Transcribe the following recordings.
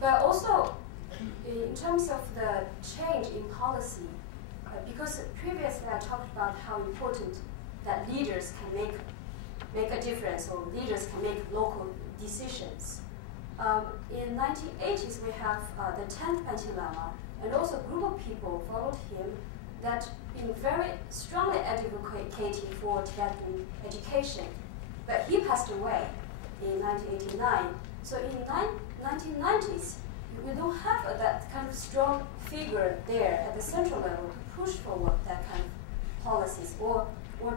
But also, in terms of the change in policy, because previously I talked about how important that leaders can make a difference, or leaders can make local decisions. In 1980s, we have the 10th Panchen Lama, and also a group of people followed him that been very strongly advocating for Tibetan education. But he passed away in 1989. So in 1990s, we don't have that kind of strong figure there at the central level to push forward that kind of policies, or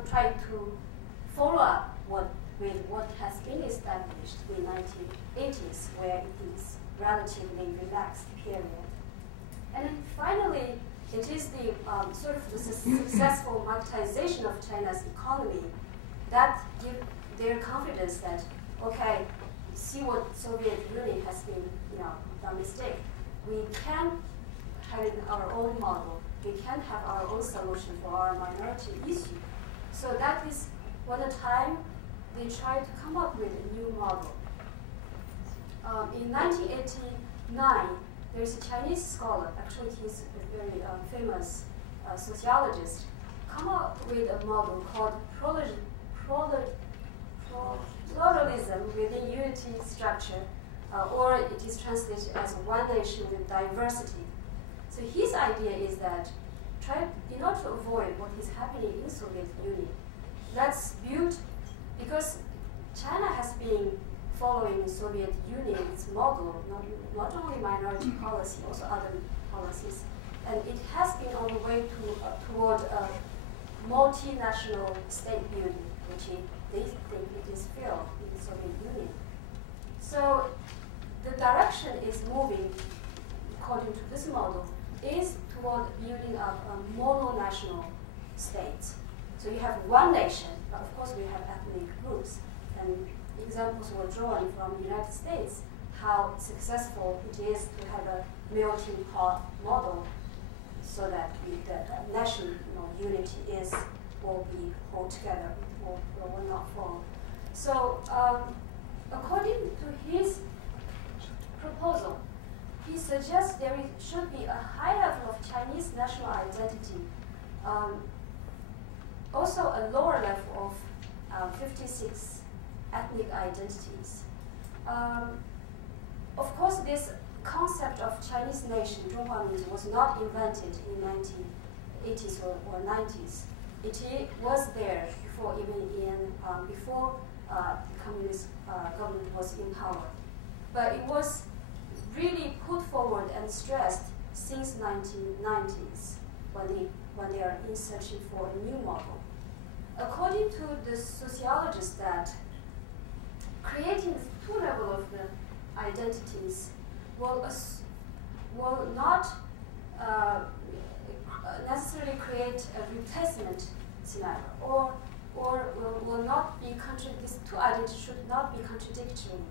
try to follow up with what has been established in 1980s, where it is relatively relaxed period. And then finally, it is the sort of the successful marketization of China's economy that give their confidence that, okay, see what Soviet Union has been, a mistake. We can have our own model. We can have our own solution for our minority issue. So that is one time they tried to come up with a new model. In 1989, there's a Chinese scholar, actually he's a very famous sociologist, come up with a model called pluralism within unity structure, or it is translated as one nation with diversity. So his idea is that in order to avoid what is happening in Soviet Union, let's build, because China has been following Soviet Union's model, not only minority policy, also other policies, and it has been on the way toward a multinational state building, which they think it is failed in the Soviet Union. So the direction is moving, according to this model, is toward building up a mono-national state. So you have one nation, but of course we have ethnic groups. And examples were drawn from the United States, how successful it is to have a melting pot model, so that the national unity will be hold together, will not fall. So according to his proposal, he suggests there should be a high level of Chinese national identity, also a lower level of 56 ethnic identities. Of course, this concept of Chinese nation, 中华民族, was not invented in 1980s or 90s. It was there before, before the communist government was in power. But it was really put forward and stressed since 1990s when they are in searching for a new model. According to the sociologist, that creating two levels of the identities will not necessarily create a replacement scenario, or will not be these two identities should not be contradictory,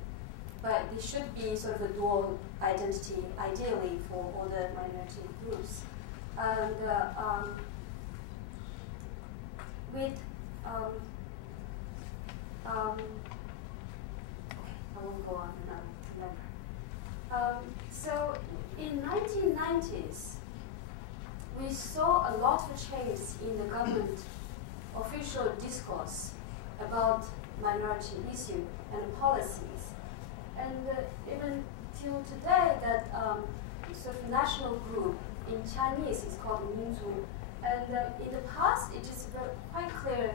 but they should be sort of a dual identity, ideally for all the minority groups. And with okay, I won't go on and remember. So in 1990s, we saw a lot of changes in the government official discourse about minority issue and policies. And even till today, that sort of national group in Chinese is called Minzu. And in the past, it is quite clear,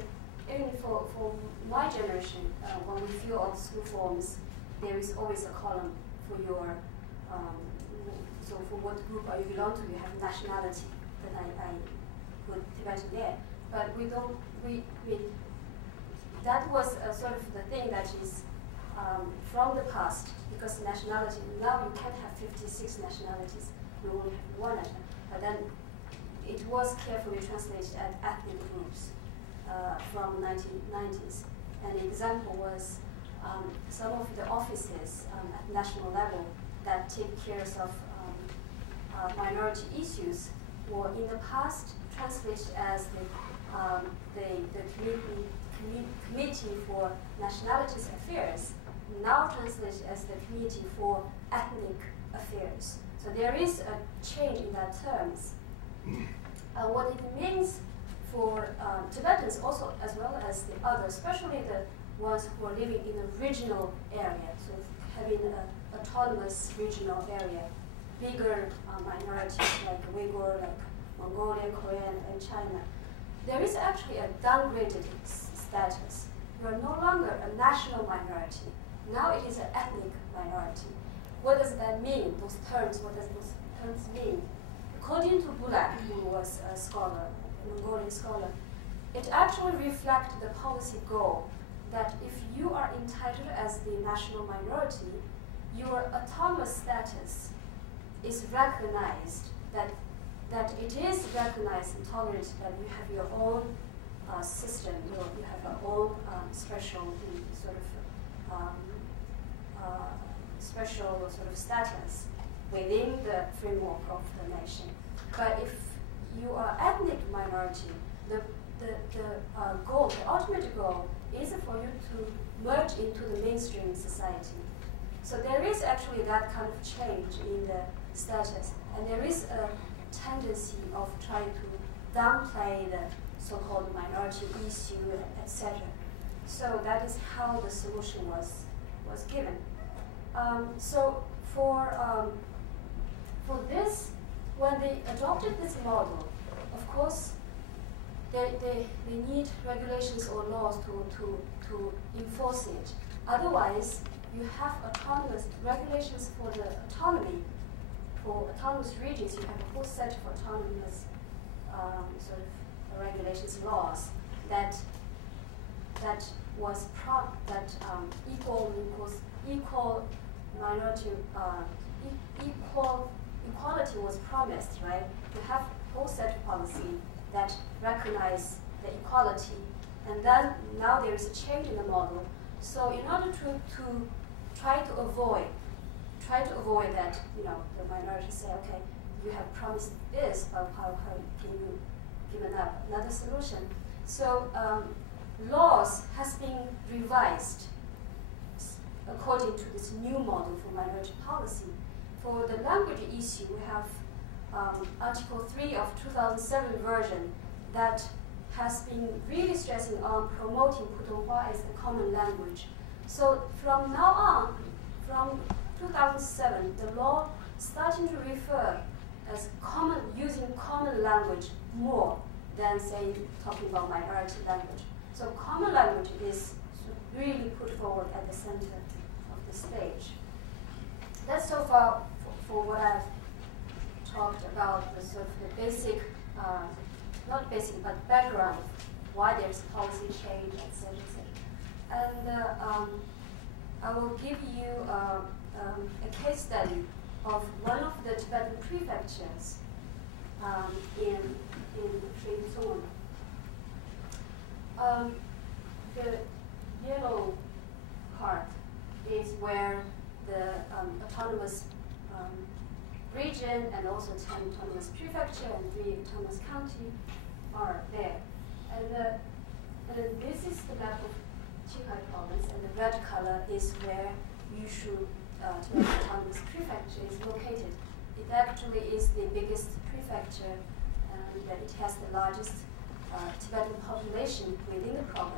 even for my generation, when we fill out school forms, there is always a column for your, so for what group are you belong to, you have nationality, that I put Tibetan there. But we don't, that was sort of the thing that is from the past, because nationality, now you can't have 56 nationalities, you only have one nationality. But then it was carefully translated as ethnic groups from 1990s. An example was some of the offices at national level that take care of minority issues were in the past translated as the Committee for Nationalities Affairs. now translated as the Committee for Ethnic Affairs. So there is a change in that terms. What it means for Tibetans also, as well as the others, especially the ones who are living in a regional area, so having an autonomous regional area, bigger minorities like Uyghur, like Mongolia, Korean, and China. There is actually a downgraded status. You are no longer a national minority. Now it is an ethnic minority. What does that mean, those terms? What does those terms mean? According to Bulak, who was a scholar, a Mongolian scholar, it actually reflects the policy goal that if you are entitled as the national minority, your autonomous status is recognized, that it is recognized and tolerated that you have your own system, you have your own special status within the framework of the nation. But if you are ethnic minority, the goal, the ultimate goal, is for you to merge into the mainstream society. So there is actually that kind of change in the status, and there is a tendency of trying to downplay the so-called minority issue, etc. So that is how the solution was given. So for this, when they adopted this model, of course, they need regulations or laws to enforce it. Otherwise, you have autonomous regulations for the autonomy. For autonomous regions, you have a whole set of autonomous regulations, laws that equality was promised, right? You have a whole set of policy that recognize the equality, and then now there is a change in the model. So in order to try to avoid that, the minority say, okay, you have promised this, but how can you give another solution? So laws has been revised according to this new model for minority policy. For the language issue, we have Article 3 of 2007 version that has been really stressing on promoting Putonghua as a common language. So from now on, from 2007, the law starting to refer as using common language more than, say, talking about minority language. So common language is really put forward at the center of the stage. That's so far for what I've talked about, the sort of the basic, not basic, but background, why there's policy change, etc., etc. And I will give you a case study of one of the Tibetan prefectures in Shinzong. The yellow part is where the autonomous region and also 10 autonomous prefecture and 3 autonomous county are there. And this is the map of Qinghai province, and the red color is where Yushu Tibetan autonomous prefecture is located. It actually is the biggest prefecture, and it has the largest Tibetan population within the province.